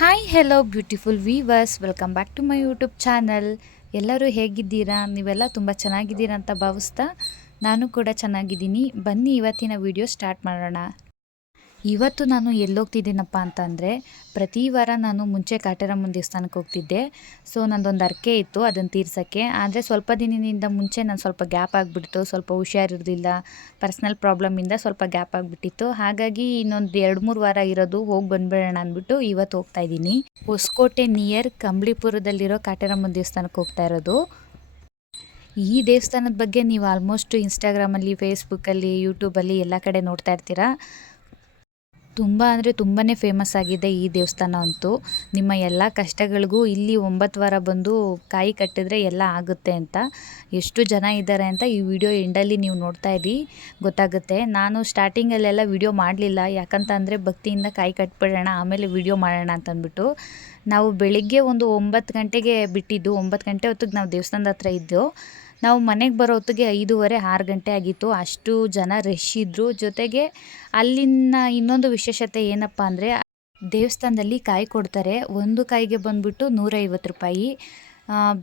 Hi hello beautiful viewers welcome back to my YouTube channel ಎಲ್ಲರೂ ಹೇಗಿದ್ದೀರಾ? ನೀವೆಲ್ಲ ತುಂಬ ಚೆನ್ನಾಗಿದ್ದೀರಾ ಅಂತ ಭಾವಿಸ್ತಾ ನಾನು ಕೂಡ ಚೆನ್ನಾಗಿದ್ದೀನಿ. ಬನ್ನಿ ಇವತ್ತಿನ ವಿಡಿಯೋ ಸ್ಟಾರ್ಟ್ ಮಾಡೋಣ. ಇವತ್ತು ನಾನು ಎಲ್ಲೋಗ್ತಿದ್ದೀನಪ್ಪ ಅಂತಂದರೆ ಪ್ರತಿ ವಾರ ನಾನು ಮುಂಚೆ ಕಾಟೇರಮ್ಮನ ದೇವಸ್ಥಾನಕ್ಕೆ ಹೋಗ್ತಿದ್ದೆ. ಸೊ ನಂದೊಂದು ಅರ್ಕೆ ಇತ್ತು ಅದನ್ನು ತೀರ್ಸೋಕ್ಕೆ. ಆದರೆ ಸ್ವಲ್ಪ ದಿನದಿಂದ ಮುಂಚೆ ನಾನು ಸ್ವಲ್ಪ ಗ್ಯಾಪ್ ಆಗಿಬಿಡ್ತು. ಸ್ವಲ್ಪ ಹುಷಾರಿರಲಿಲ್ಲ. ಪರ್ಸ್ನಲ್ ಪ್ರಾಬ್ಲಮಿಂದ ಸ್ವಲ್ಪ ಗ್ಯಾಪ್ ಆಗಿಬಿಟ್ಟಿತ್ತು. ಹಾಗಾಗಿ ಇನ್ನೊಂದು ಎರಡು ಮೂರು ವಾರ ಇರೋದು ಹೋಗಿ ಬಂದ್ಬಿಡೋಣ ಅಂದ್ಬಿಟ್ಟು ಇವತ್ತು ಹೋಗ್ತಾ ಇದ್ದೀನಿ. ಹೊಸಕೋಟೆ ನಿಯರ್ ಕಂಬಳಿಪುರದಲ್ಲಿರೋ ಕಾಟೇರಮ್ಮನ ದೇವಸ್ಥಾನಕ್ಕೆ ಹೋಗ್ತಾ ಇರೋದು. ಈ ದೇವಸ್ಥಾನದ ಬಗ್ಗೆ ನೀವು ಆಲ್ಮೋಸ್ಟ್ ಇನ್ಸ್ಟಾಗ್ರಾಮಲ್ಲಿ, ಫೇಸ್ಬುಕ್ಕಲ್ಲಿ, ಯೂಟ್ಯೂಬಲ್ಲಿ ಎಲ್ಲ ಕಡೆ ನೋಡ್ತಾ ಇರ್ತೀರಾ. ತುಂಬ ಅಂದರೆ ತುಂಬಾ ಫೇಮಸ್ ಆಗಿದೆ ಈ ದೇವಸ್ಥಾನ ಅಂತೂ. ನಿಮ್ಮ ಎಲ್ಲ ಕಷ್ಟಗಳಿಗೂ ಇಲ್ಲಿ ಒಂಬತ್ತು ವಾರ ಬಂದು ಕಾಯಿ ಕಟ್ಟಿದ್ರೆ ಎಲ್ಲ ಆಗುತ್ತೆ ಅಂತ. ಎಷ್ಟು ಜನ ಇದ್ದಾರೆ ಅಂತ ಈ ವಿಡಿಯೋ ಎಂಡಲ್ಲಿ ನೀವು ನೋಡ್ತಾ ಇರಿ, ಗೊತ್ತಾಗುತ್ತೆ. ನಾನು ಸ್ಟಾರ್ಟಿಂಗಲ್ಲೆಲ್ಲ ವಿಡಿಯೋ ಮಾಡಲಿಲ್ಲ ಯಾಕಂತ ಅಂದರೆ ಭಕ್ತಿಯಿಂದ ಕಾಯಿ ಕಟ್ಬಿಡೋಣ, ಆಮೇಲೆ ವಿಡಿಯೋ ಮಾಡೋಣ ಅಂತಂದ್ಬಿಟ್ಟು. ನಾವು ಬೆಳಿಗ್ಗೆ ಒಂದು ಒಂಬತ್ತು ಗಂಟೆಗೆ ಬಿಟ್ಟಿದ್ದು, ಒಂಬತ್ತು ಗಂಟೆ ಹೊತ್ತಿಗೆ ನಾವು ದೇವಸ್ಥಾನದ ಹತ್ರ ಇದ್ದು ನಾವು ಮನೆಗೆ ಬರೋ ಹೊತ್ತಿಗೆ ಐದೂವರೆ, ಆರು ಗಂಟೆ ಆಗಿತ್ತು. ಅಷ್ಟು ಜನ ರಶ್ ಇದ್ದರು ಜೊತೆಗೆ ಅಲ್ಲಿನ ಇನ್ನೊಂದು ವಿಶೇಷತೆ ಏನಪ್ಪ ಅಂದರೆ, ದೇವಸ್ಥಾನದಲ್ಲಿ ಕಾಯಿ ಕೊಡ್ತಾರೆ. ಒಂದು ಕಾಯಿಗೆ ಬಂದುಬಿಟ್ಟು ನೂರೈವತ್ತು ರೂಪಾಯಿ.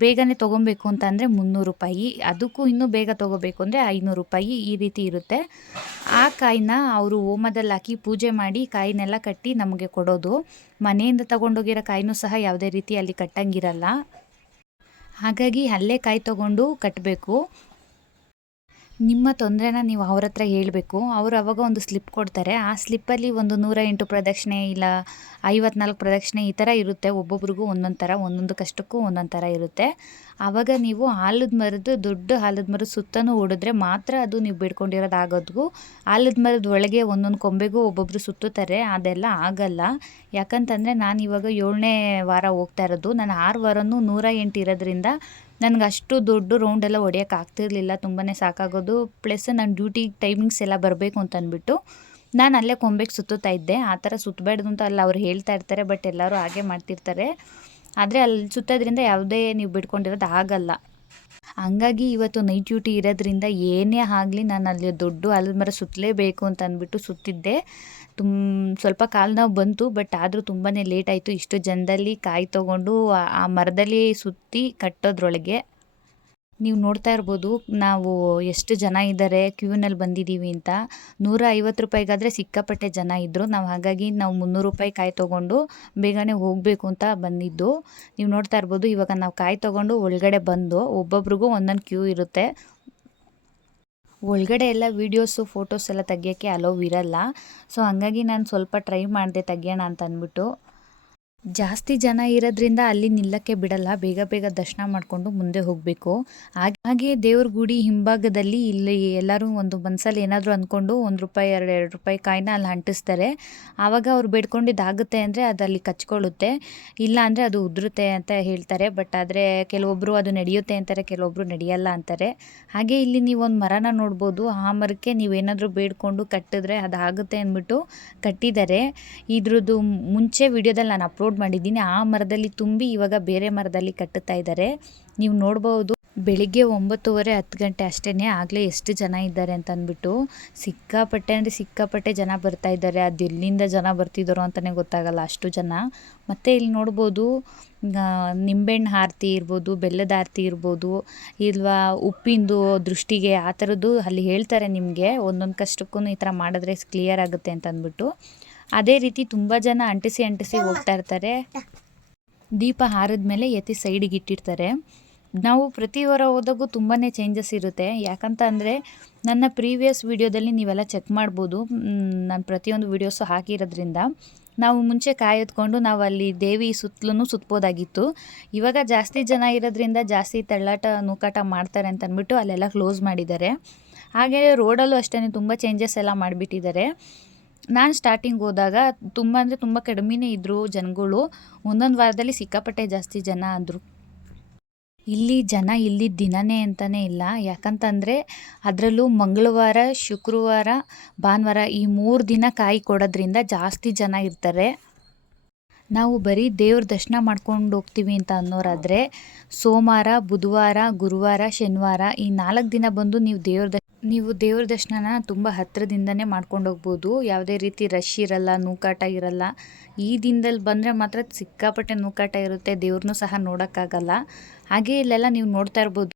ಬೇಗನೆ ತೊಗೊಬೇಕು ಅಂತ ಅಂದರೆ ಮುನ್ನೂರು ರೂಪಾಯಿ. ಅದಕ್ಕೂ ಇನ್ನೂ ಬೇಗ ತೊಗೋಬೇಕು ಅಂದರೆ ಐನೂರು ರೂಪಾಯಿ ಈ ರೀತಿ ಇರುತ್ತೆ. ಆ ಕಾಯಿನ ಅವರು ಹೋಮದಲ್ಲಿ ಹಾಕಿ ಪೂಜೆ ಮಾಡಿ ಕಾಯಿನೆಲ್ಲ ಕಟ್ಟಿ ನಮಗೆ ಕೊಡೋದು. ಮನೆಯಿಂದ ತಗೊಂಡೋಗಿರೋ ಕಾಯಿನೂ ಸಹ ಯಾವುದೇ ರೀತಿ ಅಲ್ಲಿ ಕಟ್ಟಂಗಿರಲ್ಲ. ಹಾಗಾಗಿ ಅಲ್ಲೇ ಕಾಯಿ ತಗೊಂಡು ಕಟ್ಟಬೇಕು ನಿಮ್ಮ ತೊಂದರೆನ ನೀವು ಅವ್ರ ಹತ್ರ ಹೇಳಬೇಕು. ಅವರು ಅವಾಗ ಒಂದು ಸ್ಲಿಪ್ ಕೊಡ್ತಾರೆ. ಆ ಸ್ಲಿಪ್ಪಲ್ಲಿ ಒಂದು ನೂರ ಎಂಟು ಪ್ರದಕ್ಷಿಣೆ ಇಲ್ಲ, ಐವತ್ನಾಲ್ಕು ಪ್ರದಕ್ಷಿಣೆ ಈ ಥರ ಇರುತ್ತೆ. ಒಬ್ಬೊಬ್ರಿಗೂ ಒಂದೊಂದು ಥರ, ಒಂದೊಂದು ಕಷ್ಟಕ್ಕೂ ಒಂದೊಂದು ಥರ ಇರುತ್ತೆ. ಆವಾಗ ನೀವು ಆಲದ ಮರದ ದೊಡ್ಡ ಆಲದ ಮರದ ಸುತ್ತಲೂ ಓಡಿದ್ರೆ ಮಾತ್ರ ಅದು ನೀವು ಬೇಡ್ಕೊಂಡಿರೋದು ಆಗೋದ್ಗೂ ಆಲದ ಮರದ ಒಳಗೆ ಒಂದೊಂದು ಕೊಂಬೆಗೂ ಒಬ್ಬೊಬ್ಬರು ಸುತ್ತುತ್ತಾರೆ. ಅದೆಲ್ಲ ಆಗಲ್ಲ. ಯಾಕಂತಂದರೆ ನಾನು ಇವಾಗ ಏಳನೇ ವಾರ ಹೋಗ್ತಾ ಇರೋದು. ನಾನು ಆರು ವಾರನೂ ನೂರ ಎಂಟು ಇರೋದ್ರಿಂದ ನನಗೆ ಅಷ್ಟು ದೊಡ್ಡ ರೌಂಡೆಲ್ಲ ಹೊಡಿಯೋಕೆ ಆಗ್ತಿರ್ಲಿಲ್ಲ. ತುಂಬಾ ಸಾಕಾಗೋದು. ಪ್ಲಸ್ ನನ್ನ ಡ್ಯೂಟಿ ಟೈಮಿಂಗ್ಸ್ ಎಲ್ಲ ಬರಬೇಕು ಅಂತ ಅಂದ್ಬಿಟ್ಟು ನಾನು ಅಲ್ಲೇ ಕೊಂಬೆಗೆ ಸುತ್ತುತ್ತಾ ಇದ್ದೆ. ಆ ಥರ ಸುತ್ತಬಾರ್ದು ಅಂತ ಅಲ್ಲಿ ಅವ್ರು ಹೇಳ್ತಾ ಇರ್ತಾರೆ ಬಟ್ ಎಲ್ಲರೂ ಹಾಗೆ ಮಾಡ್ತಿರ್ತಾರೆ. ಆದರೆ ಅಲ್ಲಿ ಸುತ್ತೋದ್ರಿಂದ ಯಾವುದೇ ನೀವು ಬಿಡ್ಕೊಂಡಿರೋದು ಆಗಲ್ಲ. ಹಂಗಾಗಿ ಇವತ್ತು ನೈಟ್ ಡ್ಯೂಟಿ ಇರೋದ್ರಿಂದ ಏನೇ ಆಗಲಿ ನಾನು ಅಲ್ಲಿ ದೊಡ್ಡ ಆಲದ ಮರ ಸುತ್ತಲೇಬೇಕು ಅಂತ ಅಂದ್ಬಿಟ್ಟು ಸುತ್ತಿದ್ದೆ. ತುಂಬ ಸ್ವಲ್ಪ ಕಾಲು ನಾವು ಬಂತು, ಬಟ್ ಆದರೂ ತುಂಬಾ ಲೇಟ್ ಆಯಿತು. ಇಷ್ಟು ಜನದಲ್ಲಿ ಕಾಯಿ ತೊಗೊಂಡು ಆ ಮರದಲ್ಲಿ ಸುತ್ತಿ ಕಟ್ಟೋದ್ರೊಳಗೆ ನೀವು ನೋಡ್ತಾ ಇರ್ಬೋದು, ನಾವು ಎಷ್ಟು ಜನ ಇದ್ದಾರೆ ಕ್ಯೂನಲ್ಲಿ ಬಂದಿದ್ದೀವಿ ಅಂತ. ನೂರ ಐವತ್ತು ರೂಪಾಯಿಗಾದರೆ ಸಿಕ್ಕಾಪಟ್ಟೆ ಜನ ಇದ್ದರು ನಾವು ಹಾಗಾಗಿ ನಾವು ಮುನ್ನೂರು ರೂಪಾಯಿ ಕಾಯಿ ತೊಗೊಂಡು ಬೇಗನೆ ಹೋಗಬೇಕು ಅಂತ ಬಂದಿದ್ದು. ನೀವು ನೋಡ್ತಾ ಇರ್ಬೋದು, ಇವಾಗ ನಾವು ಕಾಯಿ ತೊಗೊಂಡು ಒಳಗಡೆ ಬಂದು ಒಬ್ಬೊಬ್ರಿಗೂ ಒಂದೊಂದು ಕ್ಯೂ ಇರುತ್ತೆ. ಒಳಗಡೆ ಎಲ್ಲ ವೀಡಿಯೋಸು ಫೋಟೋಸ್ ಎಲ್ಲ ತೆಗಿಯೋಕ್ಕೆ ಅಲೋವ್ ಇರಲ್ಲ. ಸೊ ಹಂಗಾಗಿ ನಾನು ಸ್ವಲ್ಪ ಟ್ರೈ ಮಾಡಿದೆ ತೆಗಿಯೋಣ ಅಂತ ಅಂದ್ಬಿಟ್ಟು. ಜಾಸ್ತಿ ಜನ ಇರೋದ್ರಿಂದ ಅಲ್ಲಿ ನಿಲ್ಲಕ್ಕೆ ಬಿಡಲ್ಲ. ಬೇಗ ಬೇಗ ದರ್ಶನ ಮಾಡಿಕೊಂಡು ಮುಂದೆ ಹೋಗಬೇಕು. ಹಾಗೆ ದೇವ್ರ ಗುಡಿ ಹಿಂಭಾಗದಲ್ಲಿ ಇಲ್ಲಿ ಎಲ್ಲರೂ ಒಂದು ಮನಸ್ಸಲ್ಲಿ ಏನಾದರೂ ಅಂದ್ಕೊಂಡು ಒಂದು ರೂಪಾಯಿ, ಎರಡು ಎರಡು ರೂಪಾಯಿ ಕಾಯಿನ ಅಲ್ಲಿ ಅಂಟಿಸ್ತಾರೆ. ಆವಾಗ ಅವ್ರು ಬೇಡ್ಕೊಂಡಿದ್ದಾಗುತ್ತೆ ಅಂದರೆ ಅದು ಅಲ್ಲಿ ಕಚ್ಕೊಳ್ಳುತ್ತೆ. ಇಲ್ಲ ಅಂದರೆ ಅದು ಉದುರುತ್ತೆ ಅಂತ ಹೇಳ್ತಾರೆ. ಬಟ್ ಆದರೆ ಕೆಲವೊಬ್ಬರು ಅದು ನಡೆಯುತ್ತೆ ಅಂತಾರೆ ಕೆಲವೊಬ್ಬರು ನಡೆಯಲ್ಲ ಅಂತಾರೆ. ಹಾಗೆ ಇಲ್ಲಿ ನೀವು ಒಂದು ಮರನ ನೋಡ್ಬೋದು. ಆ ಮರಕ್ಕೆ ನೀವೇನಾದರೂ ಬೇಡ್ಕೊಂಡು ಕಟ್ಟಿದ್ರೆ ಅದಾಗುತ್ತೆ ಅಂದ್ಬಿಟ್ಟು ಕಟ್ಟಿದ್ದಾರೆ. ಇದ್ರದ್ದು ಮುಂಚೆ ವಿಡಿಯೋದಲ್ಲಿ ನಾನು ಅಪ್ಲೋಡ್ ಮಾಡಿದ್ದೀನಿ. ಆ ಮರದಲ್ಲಿ ತುಂಬಿ ಇವಾಗ ಬೇರೆ ಮರದಲ್ಲಿ ಕಟ್ಟುತ್ತಾ ಇದ್ದಾರೆ. ನೀವು ನೋಡ್ಬೋದು, ಬೆಳಿಗ್ಗೆ ಒಂಬತ್ತುವರೆ ಹತ್ತು ಗಂಟೆ ಅಷ್ಟೇ ಆಗಲೇ ಎಷ್ಟು ಜನ ಇದ್ದಾರೆ ಅಂತ ಅಂದ್ಬಿಟ್ಟು ಸಿಕ್ಕಾಪಟ್ಟೆ ಅಂದರೆ ಸಿಕ್ಕಾಪಟ್ಟೆ ಜನ ಬರ್ತಾ ಇದ್ದಾರೆ. ಅದು ಎಲ್ಲಿಂದ ಜನ ಬರ್ತಿದ್ದಾರೋ ಅಂತಲೇ ಗೊತ್ತಾಗಲ್ಲ ಅಷ್ಟು ಜನ. ಮತ್ತು ಇಲ್ಲಿ ನೋಡ್ಬೋದು ನಿಂಬೆಹಣ್ಣು ಆರತಿ ಇರ್ಬೋದು, ಬೆಲ್ಲದ ಆರತಿ ಇರ್ಬೋದು, ಇಲ್ವಾ ಉಪ್ಪಿಂದು ದೃಷ್ಟಿಗೆ ಆ ಥರದ್ದು ಅಲ್ಲಿ ಹೇಳ್ತಾರೆ ನಿಮಗೆ. ಒಂದೊಂದು ಕಷ್ಟಕ್ಕೂ ಈ ಥರ ಮಾಡಿದ್ರೆ ಕ್ಲಿಯರ್ ಆಗುತ್ತೆ ಅಂತ ಅಂದ್ಬಿಟ್ಟು ಅದೇ ರೀತಿ ತುಂಬ ಜನ ಅಂಟಿಸಿ ಅಂಟಿಸಿ ಹೋಗ್ತಾ ಇರ್ತಾರೆ. ದೀಪ ಹಾರಿದ ಮೇಲೆ ಎತ್ತಿ ಸೈಡಿಗೆ ಇಟ್ಟಿರ್ತಾರೆ. ನಾವು ಪ್ರತಿ ವಾರ ಹೋದಾಗೂ ತುಂಬಾ ಚೇಂಜಸ್ ಇರುತ್ತೆ. ಯಾಕಂತ ಅಂದರೆ ನನ್ನ ಪ್ರೀವಿಯಸ್ ವೀಡಿಯೋದಲ್ಲಿ ನೀವೆಲ್ಲ ಚೆಕ್ ಮಾಡ್ಬೋದು. ನಾನು ಪ್ರತಿಯೊಂದು ವೀಡಿಯೋಸು ಹಾಕಿರೋದ್ರಿಂದ ನಾವು ಮುಂಚೆ ಕಾಯತ್ಕೊಂಡು ನಾವು ಅಲ್ಲಿ ದೇವಿ ಸುತ್ತಲೂ ಸುತ್ತಬೋದಾಗಿತ್ತು ಇವಾಗ ಜಾಸ್ತಿ ಜನ ಇರೋದ್ರಿಂದ ಜಾಸ್ತಿ ತಳ್ಳಾಟ, ನೂಕಾಟ ಮಾಡ್ತಾರೆ ಅಂತ ಅಂದ್ಬಿಟ್ಟು ಅಲ್ಲೆಲ್ಲ ಕ್ಲೋಸ್ ಮಾಡಿದ್ದಾರೆ. ಹಾಗೆ ರೋಡಲ್ಲೂ ಅಷ್ಟೇ ತುಂಬ ಚೇಂಜಸ್ ಎಲ್ಲ ಮಾಡಿಬಿಟ್ಟಿದ್ದಾರೆ. ನಾನು ಸ್ಟಾರ್ಟಿಂಗ್ ಹೋದಾಗ ತುಂಬ ಅಂದರೆ ತುಂಬ ಕಡಿಮೆನೇ ಇದ್ದರು ಜನಗಳು. ಒಂದೊಂದು ವಾರದಲ್ಲಿ ಸಿಕ್ಕಾಪಟ್ಟೆ ಜಾಸ್ತಿ ಜನ ಆದರು. ಇಲ್ಲಿ ಜನ ಇಲ್ಲಿ ದಿನನೇ ಅಂತಲೇ ಇಲ್ಲ. ಯಾಕಂತಂದರೆ ಅದರಲ್ಲೂ ಮಂಗಳವಾರ, ಶುಕ್ರವಾರ, ಭಾನುವಾರ ಈ ಮೂರು ದಿನ ಕಾಯಿ ಕೊಡೋದ್ರಿಂದ ಜಾಸ್ತಿ ಜನ ಇರ್ತಾರೆ. ನಾವು ಬರೀ ದೇವ್ರ ದರ್ಶನ ಮಾಡ್ಕೊಂಡು ಹೋಗ್ತೀವಿ ಅಂತ ಅನ್ನೋರಾದರೆ ಸೋಮವಾರ, ಬುಧವಾರ, ಗುರುವಾರ, ಶನಿವಾರ ಈ ನಾಲ್ಕು ದಿನ ಬಂದು ನೀವು ದೇವ್ರ ನೀವು ದೇವ್ರ ದರ್ಶನನ ತುಂಬ ಹತ್ತಿರದಿಂದನೇ ಮಾಡ್ಕೊಂಡು ಹೋಗ್ಬೋದು. ಯಾವುದೇ ರೀತಿ ರಶ್ ಇರಲ್ಲ, ನೂಕಾಟ ಇರಲ್ಲ, ಈ ದಿನದಲ್ಲಿ ಬಂದರೆ ಮಾತ್ರ ಸಿಕ್ಕಾಪಟ್ಟೆ ನೂಕಾಟ ಇರುತ್ತೆ ದೇವ್ರನ್ನೂ ಸಹ ನೋಡೋಕ್ಕಾಗಲ್ಲ. ಹಾಗೆ ಇಲ್ಲೆಲ್ಲ ನೀವು ನೋಡ್ತಾ ಇರ್ಬೋದು.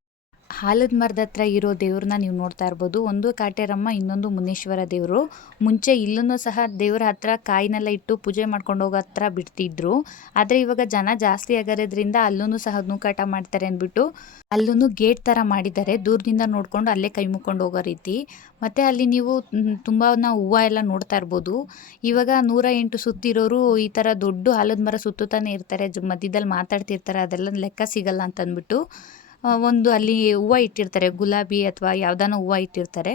ಆಲದ ಮರದ ಹತ್ರ ಇರೋ ದೇವ್ರನ್ನ ನೀವು ನೋಡ್ತಾ ಇರ್ಬೋದು. ಒಂದು ಕಾಟೇರಮ್ಮ ಇನ್ನೊಂದು ಮುನೇಶ್ವರ ದೇವರು. ಮುಂಚೆ ಇಲ್ಲೂ ಸಹ ದೇವ್ರ ಹತ್ರ ಕಾಯಿನೆಲ್ಲ ಇಟ್ಟು ಪೂಜೆ ಮಾಡ್ಕೊಂಡು ಹೋಗೋ ಹತ್ರ ಬಿಡ್ತಿದ್ರು. ಆದರೆ ಇವಾಗ ಜನ ಜಾಸ್ತಿ ಆಗಿರೋದ್ರಿಂದ ಅಲ್ಲೂ ಸಹ ನೂಕಾಟ ಮಾಡ್ತಾರೆ ಅಂದ್ಬಿಟ್ಟು ಅಲ್ಲೂ ಗೇಟ್ ಥರ ಮಾಡಿದ್ದಾರೆ. ದೂರದಿಂದ ನೋಡ್ಕೊಂಡು ಅಲ್ಲೇ ಕೈ ಮುಕ್ಕೊಂಡು ಹೋಗೋ ರೀತಿ. ಮತ್ತು ಅಲ್ಲಿ ನೀವು ತುಂಬ ಹೂವು ಎಲ್ಲ ನೋಡ್ತಾ ಇರ್ಬೋದು. ಇವಾಗ ನೂರ ಎಂಟು ಸುತ್ತಿರೋರು ಈ ಥರ ದೊಡ್ಡ ಆಲದ ಮರ ಸುತ್ತುತ್ತಾನೆ ಇರ್ತಾರೆ. ಮಧ್ಯದಲ್ಲಿ ಮಾತಾಡ್ತಿರ್ತಾರೆ. ಅದೆಲ್ಲ ಲೆಕ್ಕ ಸಿಗಲ್ಲ ಅಂತ ಅಂದ್ಬಿಟ್ಟು ಆ, ಒಂದು ಅಲ್ಲಿ ಹೂವು ಇಟ್ಟಿರ್ತಾರೆ ಗುಲಾಬಿ ಅಥವಾ ಯಾವ್ದಾನ ಹೂವು ಇಟ್ಟಿರ್ತಾರೆ.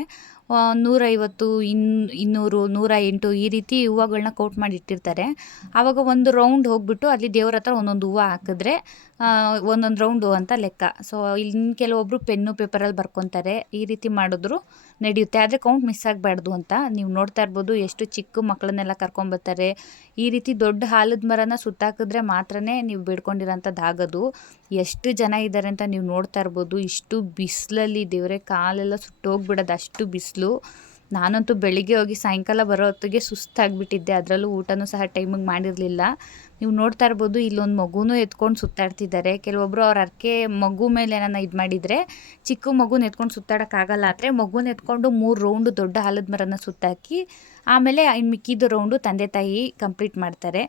ನೂರೈವತ್ತು, ಇನ್, ಇನ್ನೂರು ನೂರ ಎಂಟು ಈ ರೀತಿ ಹೂವುಗಳನ್ನ ಕೌಂಟ್ ಮಾಡಿ ಇಟ್ಟಿರ್ತಾರೆ ಆವಾಗ ಒಂದು ರೌಂಡ್ ಹೋಗ್ಬಿಟ್ಟು ಅಲ್ಲಿ ದೇವ್ರ ಹತ್ರ ಒಂದೊಂದು ಹೂವು ಹಾಕಿದ್ರೆ ಒಂದೊಂದು ರೌಂಡು ಅಂತ ಲೆಕ್ಕ. ಸೊ ಇನ್ನು ಕೆಲವೊಬ್ಬರು ಪೆನ್ನು ಪೇಪರಲ್ಲಿ ಬರ್ಕೊತಾರೆ. ಈ ರೀತಿ ಮಾಡಿದ್ರು ನಡೆಯುತ್ತೆ. ಆದರೆ ಕೌಂಟ್ ಮಿಸ್ ಆಗಬಾರ್ದು ಅಂತ. ನೀವು ನೋಡ್ತಾ ಇರ್ಬೋದು ಎಷ್ಟು ಚಿಕ್ಕ ಮಕ್ಕಳನ್ನೆಲ್ಲ ಕರ್ಕೊಂಬರ್ತಾರೆ. ಈ ರೀತಿ ದೊಡ್ಡ ಹಾಲದ ಮರನ ಸುತ್ತಾಕಿದ್ರೆ ಮಾತ್ರನೇ ನೀವು ಬೇಡ್ಕೊಂಡಿರೋಂಥದ್ದು ಎಷ್ಟು ಜನ ಇದ್ದಾರೆ ಅಂತ ನೀವು ನೋಡ್ತಾ ಇರ್ಬೋದು. ಇಷ್ಟು ಬಿಸಿಲಲ್ಲಿ ದೇವರೇ, ಕಾಲೆಲ್ಲ ಸುಟ್ಟೋಗ್ಬಿಡೋದು. ಅಷ್ಟು ಬಿಸಿಲು. ನಾನಂತೂ ಬೆಳಿಗ್ಗೆ ಹೋಗಿ ಸಾಯಂಕಾಲ ಬರೋ ಹೊತ್ತಿಗೆ ಸುಸ್ತಾಗ್ಬಿಟ್ಟಿದ್ದೆ. ಅದರಲ್ಲೂ ಊಟನೂ ಸಹ ಟೈಮಿಗೆ ಮಾಡಿರಲಿಲ್ಲ. ನೀವು ನೋಡ್ತಾ ಇರ್ಬೋದು, ಇಲ್ಲೊಂದು ಮಗುನೂ ಎತ್ಕೊಂಡು ಸುತ್ತಾಡ್ತಿದ್ದಾರೆ. ಕೆಲವೊಬ್ಬರು ಅವ್ರ ಅರ್ಕೆ ಮಗು ಮೇಲೆ ಏನಾನ ಇದು ಮಾಡಿದರೆ ಚಿಕ್ಕ ಮಗುನ ಎತ್ಕೊಂಡು ಸುತ್ತಾಡೋಕ್ಕಾಗಲ್ಲ. ಆದರೆ ಮಗುನ ಎತ್ಕೊಂಡು ಮೂರು ರೌಂಡು ದೊಡ್ಡ ಹಾಲದ ಮರನ ಸುತ್ತಾಕಿ, ಆಮೇಲೆ ಇನ್ನು ಮಿಕ್ಕಿದ್ದು ರೌಂಡು ತಂದೆ ತಾಯಿ ಕಂಪ್ಲೀಟ್ ಮಾಡ್ತಾರೆ.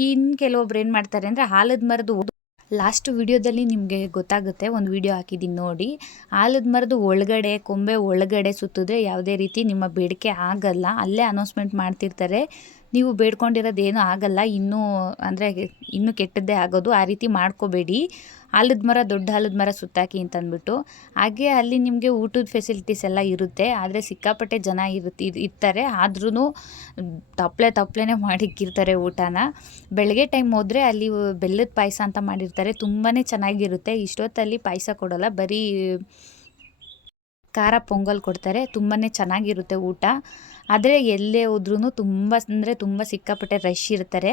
ಇನ್ನು ಕೆಲವೊಬ್ರು ಏನು ಮಾಡ್ತಾರೆ ಅಂದರೆ ಆಲದ ಮರದ ಲಾಸ್ಟ್ ವಿಡಿಯೋದಲ್ಲಿ ನಿಮಗೆ ಗೊತ್ತಾಗುತ್ತೆ, ಒಂದು ವಿಡಿಯೋ ಹಾಕಿದ್ದೀನಿ ನೋಡಿ. ಆಲದ ಮರದ ಒಳಗಡೆ, ಕೊಂಬೆ ಒಳಗಡೆ ಸುತ್ತಿದ್ರೆ ಯಾವುದೇ ರೀತಿ ನಿಮ್ಮ ಬೇಡಿಕೆ ಆಗಲ್ಲ. ಅಲ್ಲೇ ಅನೌನ್ಸ್ಮೆಂಟ್ ಮಾಡ್ತಿರ್ತಾರೆ. ನೀವು ಬೇಡ್ಕೊಂಡಿರೋದು ಏನೂ ಆಗಲ್ಲ, ಇನ್ನೂ ಅಂದರೆ ಇನ್ನೂ ಕೆಟ್ಟದ್ದೇ ಆಗೋದು, ಆ ರೀತಿ ಮಾಡ್ಕೋಬೇಡಿ. ಆಲದ ಮರ ದೊಡ್ಡ ಆಲದ ಮರ ಸುತ್ತಾಕಿ ಅಂತಂದ್ಬಿಟ್ಟು ಹಾಗೆ ಅಲ್ಲಿ ನಿಮಗೆ ಊಟದ ಫೆಸಿಲಿಟೀಸ್ ಎಲ್ಲ ಇರುತ್ತೆ, ಆದರೆ ಸಿಕ್ಕಾಪಟ್ಟೆ ಜನ ಇರುತ್ತೆ ಇರ್ತಾರೆ. ಆದ್ರೂ ತಪ್ಪಲೆ ತಪ್ಪಲೆನೇ ಮಾಡಿಕ್ಕಿರ್ತಾರೆ ಊಟನ. ಬೆಳಗ್ಗೆ ಟೈಮ್ ಹೋದರೆ ಅಲ್ಲಿ ಬೆಲ್ಲದ ಪಾಯಸ ಅಂತ ಮಾಡಿರ್ತಾರೆ. ತುಂಬಾ ಚೆನ್ನಾಗಿರುತ್ತೆ. ಇಷ್ಟೊತ್ತಲ್ಲಿ ಪಾಯಸ ಕೊಡೋಲ್ಲ, ಬರೀ ಖಾರ ಪೊಂಗಲ್ ಕೊಡ್ತಾರೆ. ತುಂಬಾ ಚೆನ್ನಾಗಿರುತ್ತೆ ಊಟ. ಆದರೆ ಎಲ್ಲೇ ಹೋದ್ರೂ ತುಂಬ ಅಂದರೆ ತುಂಬ ಸಿಕ್ಕಾಪಟ್ಟೆ ರಶ್ ಇರ್ತಾರೆ.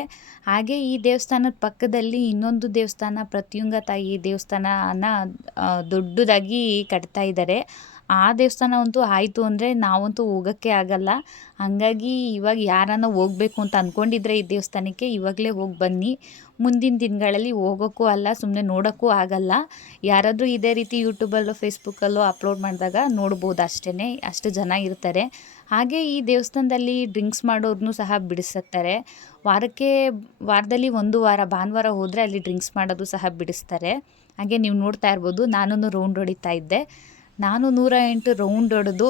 ಹಾಗೆ ಈ ದೇವಸ್ಥಾನದ ಪಕ್ಕದಲ್ಲಿ ಇನ್ನೊಂದು ದೇವಸ್ಥಾನ, ಪ್ರತ್ಯುಂಗ ತಾಯಿ ದೇವಸ್ಥಾನನ ದೊಡ್ಡದಾಗಿ ಕಟ್ತಾ ಇದ್ದಾರೆ ಆ ದೇವಸ್ಥಾನ ಅಂತೂ ಆಯಿತು ಅಂದರೆ ನಾವಂತೂ ಹೋಗೋಕ್ಕೆ ಆಗಲ್ಲ. ಹಾಗಾಗಿ ಇವಾಗ ಯಾರನ್ನ ಹೋಗಬೇಕು ಅಂತ ಅಂದ್ಕೊಂಡಿದ್ರೆ ಈ ದೇವಸ್ಥಾನಕ್ಕೆ ಇವಾಗಲೇ ಹೋಗಿ ಬನ್ನಿ. ಮುಂದಿನ ದಿನಗಳಲ್ಲಿ ಹೋಗೋಕ್ಕೂ ಅಲ್ಲ ಸುಮ್ಮನೆ ನೋಡೋಕ್ಕೂ ಆಗಲ್ಲ. ಯಾರಾದರೂ ಇದೇ ರೀತಿ ಯೂಟ್ಯೂಬಲ್ಲೋ ಫೇಸ್ಬುಕ್ಕಲ್ಲೋ ಅಪ್ಲೋಡ್ ಮಾಡಿದಾಗ ನೋಡ್ಬೋದು ಅಷ್ಟೇ ಅಷ್ಟು ಜನ ಇರ್ತಾರೆ. ಹಾಗೆ ಈ ದೇವಸ್ಥಾನದಲ್ಲಿ ಡ್ರಿಂಕ್ಸ್ ಮಾಡೋರ್ನೂ ಸಹ ಬಿಡಿಸುತ್ತಾರೆ ವಾರಕ್ಕೆ, ವಾರದಲ್ಲಿ ಒಂದು ವಾರ, ಭಾನುವಾರ ಹೋದರೆ ಅಲ್ಲಿ ಡ್ರಿಂಕ್ಸ್ ಮಾಡೋದು ಸಹ ಬಿಡಿಸ್ತಾರೆ. ಹಾಗೆ ನೀವು ನೋಡ್ತಾ ಇರ್ಬೋದು ನಾನು ರೌಂಡ್ ಹೊಡಿತಾ ಇದ್ದೆ. ನಾನು ನೂರ ಎಂಟು ರೌಂಡ್ ಹೊಡೆದು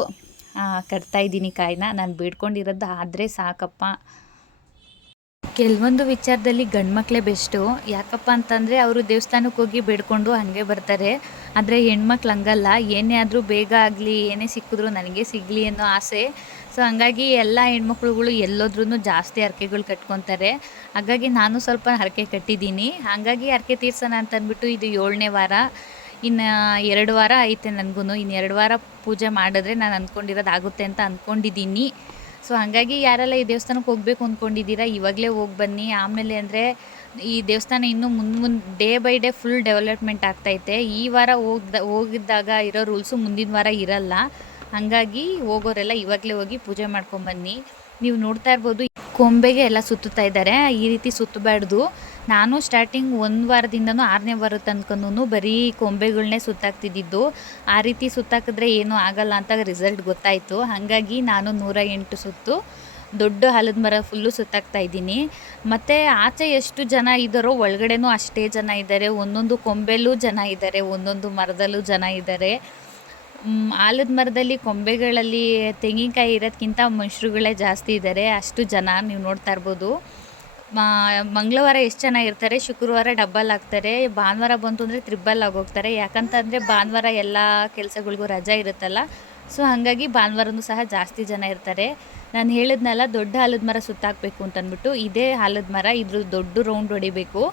ಕಟ್ತಾ ಇದ್ದೀನಿ ಕಾಯಿನ. ನಾನು ಬೇಡ್ಕೊಂಡಿರೋದು ಆದರೆ ಸಾಕಪ್ಪ. ಕೆಲವೊಂದು ವಿಚಾರದಲ್ಲಿ ಗಂಡು ಮಕ್ಕಳೇ ಬೆಸ್ಟು. ಯಾಕಪ್ಪ ಅಂತಂದರೆ ಅವರು ದೇವಸ್ಥಾನಕ್ಕೆ ಹೋಗಿ ಬೇಡ್ಕೊಂಡು ಹಾಗೆ ಬರ್ತಾರೆ. ಆದರೆ ಹೆಣ್ಮಕ್ಳು ಹಂಗಲ್ಲ. ಏನೇ ಆದರೂ ಬೇಗ ಆಗಲಿ, ಏನೇ ಸಿಕ್ಕಿದ್ರು ನನಗೆ ಸಿಗಲಿ ಅನ್ನೋ ಆಸೆ. ಸೊ ಹಂಗಾಗಿ ಎಲ್ಲ ಹೆಣ್ಮಕ್ಳುಗಳು ಎಲ್ಲೋದ್ರೂ ಜಾಸ್ತಿ ಹರಕೆಗಳು ಕಟ್ಕೊತಾರೆ. ಹಾಗಾಗಿ ನಾನು ಸ್ವಲ್ಪ ಹರಕೆ ಕಟ್ಟಿದ್ದೀನಿ. ಹಾಗಾಗಿ ಹರಕೆ ತೀರ್ಸೋಣ ಅಂತಂದ್ಬಿಟ್ಟು ಇದು ಏಳನೇ ವಾರ. ಇನ್ನು ಎರಡು ವಾರ ಐತೆ ನನಗೂ ಇನ್ನು ಎರಡು ವಾರ ಪೂಜೆ ಮಾಡಿದ್ರೆ ನಾನು ಅಂದ್ಕೊಂಡಿರೋದು ಆಗುತ್ತೆ ಅಂತ ಅಂದ್ಕೊಂಡಿದ್ದೀನಿ ಸೊ ಹಾಗಾಗಿ ಯಾರೆಲ್ಲ ಈ ದೇವಸ್ಥಾನಕ್ಕೆ ಹೋಗ್ಬೇಕು ಅಂದ್ಕೊಂಡಿದ್ದೀರಾ ಇವಾಗಲೇ ಹೋಗಿ ಬನ್ನಿ. ಆಮೇಲೆ ಅಂದರೆ ಈ ದೇವಸ್ಥಾನ ಇನ್ನೂ ಮುಂದೆ ಮುಂದೆ day by day full development ಆಗ್ತೈತೆ ಈ ವಾರ ಹೋಗ್ದ, ಹೋಗಿದ್ದಾಗ ಇರೋ ರೂಲ್ಸು ಮುಂದಿನ ವಾರ ಇರಲ್ಲ. ಹಾಗಾಗಿ ಹೋಗೋರೆಲ್ಲ ಇವಾಗಲೇ ಹೋಗಿ ಪೂಜೆ ಮಾಡ್ಕೊಂಬನ್ನಿ ನೀವು ನೋಡ್ತಾ ಇರ್ಬೋದು, ಕೊಂಬೆಗೆ ಎಲ್ಲ ಸುತ್ತುತ್ತಾ ಇದ್ದಾರೆ. ಈ ರೀತಿ ಸುತ್ತಬಾರ್ದು. ನಾನು ಸ್ಟಾರ್ಟಿಂಗ್ ಒಂದು ವಾರದಿಂದನೂ ಆರನೇ ವಾರ ತನಕನೂ ಬರೀ ಕೊಂಬೆಗಳನ್ನೇ ಸುತ್ತಾಕ್ತಿದ್ದಿದ್ದು. ಆ ರೀತಿ ಸುತ್ತಾಕಿದ್ರೆ ಏನೂ ಆಗಲ್ಲ ಅಂತ ರಿಸಲ್ಟ್ ಗೊತ್ತಾಯಿತು. ಹಾಗಾಗಿ ನಾನು ನೂರ ಎಂಟು ಸುತ್ತು, ದೊಡ್ಡ ಆಲದ ಮರ ಫುಲ್ಲು ಸುತ್ತಾಕ್ತಾ ಇದ್ದೀನಿ. ಮತ್ತು ಆಚೆ ಎಷ್ಟು ಜನ ಇದ್ದಾರೋ ಒಳಗಡೆನೂ ಅಷ್ಟೇ ಜನ ಇದ್ದಾರೆ. ಒಂದೊಂದು ಕೊಂಬೆಲ್ಲೂ ಜನ ಇದ್ದಾರೆ, ಒಂದೊಂದು ಮರದಲ್ಲೂ ಜನ ಇದ್ದಾರೆ. ಆಲದ ಮರದಲ್ಲಿ ಕೊಂಬೆಗಳಲ್ಲಿ ತೆಂಗಿನಕಾಯಿ ಇರೋದಕ್ಕಿಂತ ಮನುಷ್ಯರುಗಳೇ ಜಾಸ್ತಿ ಇದ್ದಾರೆ. ಅಷ್ಟು ಜನ ನೀವು ನೋಡ್ತಾ ಇರ್ಬೋದು. ಮಂಗಳವಾರ ಎಷ್ಟು ಜನ ಇರ್ತಾರೆ? ಶುಕ್ರವಾರ ಡಬ್ಬಲ್ ಆಗ್ತಾರೆ. ಭಾನುವಾರ ಬಂತು ಅಂದರೆ ತ್ರಿಬ್ಬಲ್ ಆಗೋಗ್ತಾರೆ. ಯಾಕಂತಂದರೆ ಭಾನುವಾರ ಎಲ್ಲ ಕೆಲಸಗಳಿಗೂ ರಜಾ ಇರುತ್ತಲ್ಲ. ಸೊ, ಹಾಗಾಗಿ ಭಾನುವಾರನೂ ಸಹ ಜಾಸ್ತಿ ಜನ ಇರ್ತಾರೆ. ನಾನು ಹೇಳಿದ್ನಲ್ಲ, ದೊಡ್ಡ ಆಲದ ಮರ ಸುತ್ತಾಕಬೇಕು ಅಂತಂದ್ಬಿಟ್ಟು ಇದೇ ಆಲದ ಮರ ಇದ್ರ ದೊಡ್ಡ ರೌಂಡ್ ಹೊಡಿಬೇಕು.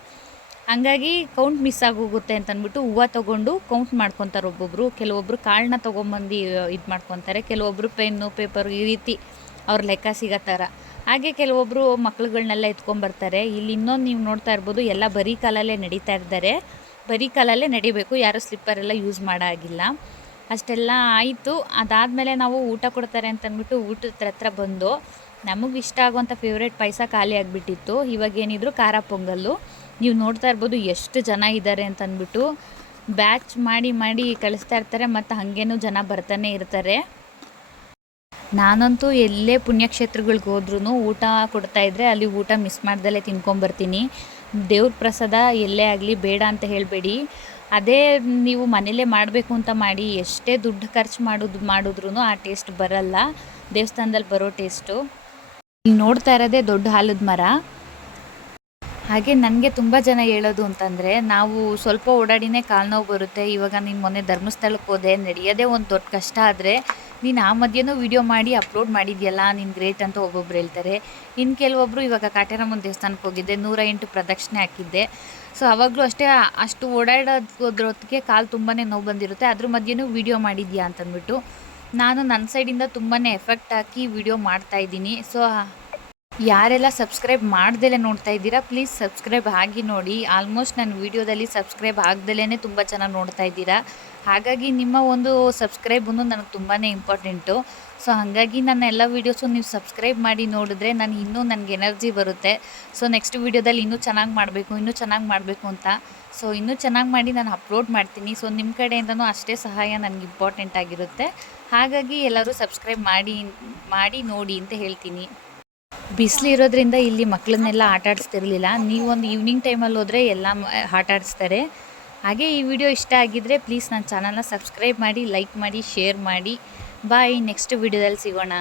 ಹಾಗಾಗಿ ಕೌಂಟ್ ಮಿಸ್ ಆಗೋಗುತ್ತೆ ಅಂತ ಅಂದ್ಬಿಟ್ಟು ಹೂವು ತೊಗೊಂಡು ಕೌಂಟ್ ಮಾಡ್ಕೊತಾರೆ ಒಬ್ಬೊಬ್ಬರು ಕೆಲವೊಬ್ಬರು ಕಾಳನ್ನ ತೊಗೊಂಬಂದು ಇದು ಮಾಡ್ಕೊತಾರೆ. ಕೆಲವೊಬ್ಬರು ಪೆನ್ನು, ಪೇಪರು ಈ ರೀತಿ ಅವ್ರ ಲೆಕ್ಕ ಸಿಗೋ ಥರ. ಹಾಗೆ ಕೆಲವೊಬ್ಬರು ಮಕ್ಳುಗಳ್ನೆಲ್ಲ ಎತ್ಕೊಂಬರ್ತಾರೆ ಇಲ್ಲಿ ಇನ್ನೊಂದು ನೀವು ನೋಡ್ತಾ ಇರ್ಬೋದು, ಎಲ್ಲ ಬರೀ ಕಾಲಲ್ಲೇ ನಡೀತಾ ಇದ್ದಾರೆ. ಬರೀ ಕಾಲಲ್ಲೇ ನಡಿಬೇಕು, ಯಾರೂ ಸ್ಲಿಪ್ಪರೆಲ್ಲ ಯೂಸ್ ಮಾಡೋ ಆಗಿಲ್ಲ ಅಷ್ಟೆಲ್ಲ ಆಯಿತು. ಅದಾದಮೇಲೆ ನಾವು ಊಟ ಕೊಡ್ತಾರೆ ಅಂತ ಅಂದ್ಬಿಟ್ಟು ಊಟದ ಹತ್ರ ಬಂದು, ನಮಗೆ ಇಷ್ಟ ಆಗುವಂಥ ಫೇವ್ರೇಟ್ ಪಾಯಸ ಖಾಲಿ ಆಗಿಬಿಟ್ಟಿತ್ತು. ಇವಾಗ ಏನಿದ್ರು ಖಾರ ಪೊಂಗಲ್ಲು. ನೀವು ನೋಡ್ತಾ ಇರ್ಬೋದು ಎಷ್ಟು ಜನ ಇದ್ದಾರೆ ಅಂತ ಅಂದ್ಬಿಟ್ಟು, ಬ್ಯಾಚ್ ಮಾಡಿ ಮಾಡಿ ಕಳಿಸ್ತಾ ಇರ್ತಾರೆ, ಮತ್ತು ಹಾಗೇನೂ ಜನ ಬರ್ತಾನೆ ಇರ್ತಾರೆ. ನಾನಂತೂ ಎಲ್ಲೇ ಪುಣ್ಯಕ್ಷೇತ್ರಗಳಿಗೆ ಹೋದ್ರೂ ಊಟ ಕೊಡ್ತಾ ಇದ್ದರೆ ಅಲ್ಲಿ ಊಟ ಮಿಸ್ ಮಾಡ್ದಲೇ ತಿನ್ಕೊಂಬರ್ತೀನಿ. ದೇವ್ರ ಪ್ರಸಾದ ಎಲ್ಲೇ ಆಗಲಿ ಬೇಡ ಅಂತ ಹೇಳಬೇಡಿ. ಅದೇ ನೀವು ಮನೇಲೇ ಮಾಡಬೇಕು ಅಂತ ಮಾಡಿ ಎಷ್ಟೇ ದುಡ್ಡು ಖರ್ಚು ಮಾಡೋದು ಮಾಡಿದ್ರೂ ಆ ಟೇಸ್ಟ್ ಬರಲ್ಲ. ದೇವಸ್ಥಾನದಲ್ಲಿ ಬರೋ ಟೇಸ್ಟು. ಇಲ್ಲಿ ನೋಡ್ತಾ ಇರೋದೇ ದೊಡ್ಡ ಹಾಲದ ಮರ. ಹಾಗೆ ನನಗೆ ತುಂಬ ಜನ ಹೇಳೋದು ಅಂತಂದರೆ, ನಾವು ಸ್ವಲ್ಪ ಓಡಾಡಿನೇ ಕಾಲು ನೋವು ಬರುತ್ತೆ, ಇವಾಗ ನೀನು ಮೊನ್ನೆ ಧರ್ಮಸ್ಥಳಕ್ಕೆ ಹೋದೆ, ನಡೆಯೋದೇ ಒಂದು ದೊಡ್ಡ ಕಷ್ಟ ಆದರೆ, ನೀನು ಆ ಮಧ್ಯೆನೂ ವಿಡಿಯೋ ಮಾಡಿ ಅಪ್ಲೋಡ್ ಮಾಡಿದ್ಯಲ್ಲ, ನೀನು ಗ್ರೇಟ್ ಅಂತ ಒಬ್ಬೊಬ್ರು ಹೇಳ್ತಾರೆ. ಇನ್ನು ಕೆಲವೊಬ್ಬರು ಇವಾಗ ಕಾಟೇರಮ್ಮನ ದೇವಸ್ಥಾನಕ್ಕೆ ಹೋಗಿದ್ದೆ, ನೂರ ಎಂಟು ಪ್ರದಕ್ಷಿಣೆ ಹಾಕಿದ್ದೆ. ಸೊ ಅವಾಗಲೂ ಅಷ್ಟೇ, ಅಷ್ಟು ಓಡಾಡೋದ್ರೊತ್ತಿಗೆ ಕಾಲು ತುಂಬಾ ನೋವು ಬಂದಿರುತ್ತೆ, ಅದ್ರ ಮಧ್ಯೆನೂ ವಿಡಿಯೋ ಮಾಡಿದ್ಯಾ ಅಂತಂದ್ಬಿಟ್ಟು, ನಾನು ನನ್ನ ಸೈಡಿಂದ ತುಂಬಾ ಎಫೆಕ್ಟ್ ಹಾಕಿ ವಿಡಿಯೋ ಮಾಡ್ತಾಯಿದ್ದೀನಿ ಸೊ ಯಾರೆಲ್ಲ ಸಬ್ಸ್ಕ್ರೈಬ್ ಮಾಡ್ದೇ ನೋಡ್ತಾ ಇದ್ದೀರಾ ಪ್ಲೀಸ್ ಸಬ್ಸ್ಕ್ರೈಬ್ ಆಗಿ ನೋಡಿ. ಆಲ್ಮೋಸ್ಟ್ ನನ್ನ ವೀಡಿಯೋದಲ್ಲಿ ಸಬ್ಸ್ಕ್ರೈಬ್ ಆಗ್ದಲೇ ತುಂಬ ಚೆನ್ನಾಗಿ ನೋಡ್ತಾ ಇದ್ದೀರಾ. ಹಾಗಾಗಿ ನಿಮ್ಮ ಒಂದು ಸಬ್ಸ್ಕ್ರೈಬು ನನಗೆ ತುಂಬಾ ಇಂಪಾರ್ಟೆಂಟು ಸೊ ಹಾಗಾಗಿ ನನ್ನ ಎಲ್ಲ ವೀಡಿಯೋಸು ನೀವು ಸಬ್ಸ್ಕ್ರೈಬ್ ಮಾಡಿ ನೋಡಿದ್ರೆ ನಾನು ಇನ್ನೂ ನನಗೆ ಎನರ್ಜಿ ಬರುತ್ತೆ. ಸೊ ನೆಕ್ಸ್ಟ್ ವೀಡಿಯೋದಲ್ಲಿ ಇನ್ನೂ ಚೆನ್ನಾಗಿ ಮಾಡಬೇಕು, ಇನ್ನೂ ಚೆನ್ನಾಗಿ ಮಾಡಬೇಕು ಅಂತ. ಸೊ ಇನ್ನೂ ಚೆನ್ನಾಗಿ ಮಾಡಿ ನಾನು ಅಪ್ಲೋಡ್ ಮಾಡ್ತೀನಿ. ಸೊ ನಿಮ್ಮ ಕಡೆಯಿಂದನೂ ಅಷ್ಟೇ ಸಹಾಯ ನನಗೆ ಇಂಪಾರ್ಟೆಂಟ್ ಆಗಿರುತ್ತೆ. ಹಾಗಾಗಿ ಎಲ್ಲರೂ ಸಬ್ಸ್ಕ್ರೈಬ್ ಮಾಡಿ ಮಾಡಿ ನೋಡಿ ಅಂತ ಹೇಳ್ತೀನಿ. ಬಿಸಿಲು ಇರೋದ್ರಿಂದ ಇಲ್ಲಿ ಮಕ್ಕಳನ್ನೆಲ್ಲ ಆಟ ಆಡಿಸ್ತಿರ್ಲಿಲ್ಲ. ನೀವೊಂದು ಈವ್ನಿಂಗ್ ಟೈಮಲ್ಲಿ ಹೋದರೆ ಎಲ್ಲ ಆಟ ಆಡಿಸ್ತಾರೆ. ಹಾಗೆ ಈ ವಿಡಿಯೋ ಇಷ್ಟ ಆಗಿದ್ದರೆ ಪ್ಲೀಸ್ ನನ್ನ ಚಾನಲ್ನ ಸಬ್ಸ್ಕ್ರೈಬ್ ಮಾಡಿ ಲೈಕ್ ಮಾಡಿ ಶೇರ್ ಮಾಡಿ. ಬಾಯ್ ನೆಕ್ಸ್ಟ್ ವಿಡಿಯೋದಲ್ಲಿ ಸಿಗೋಣ.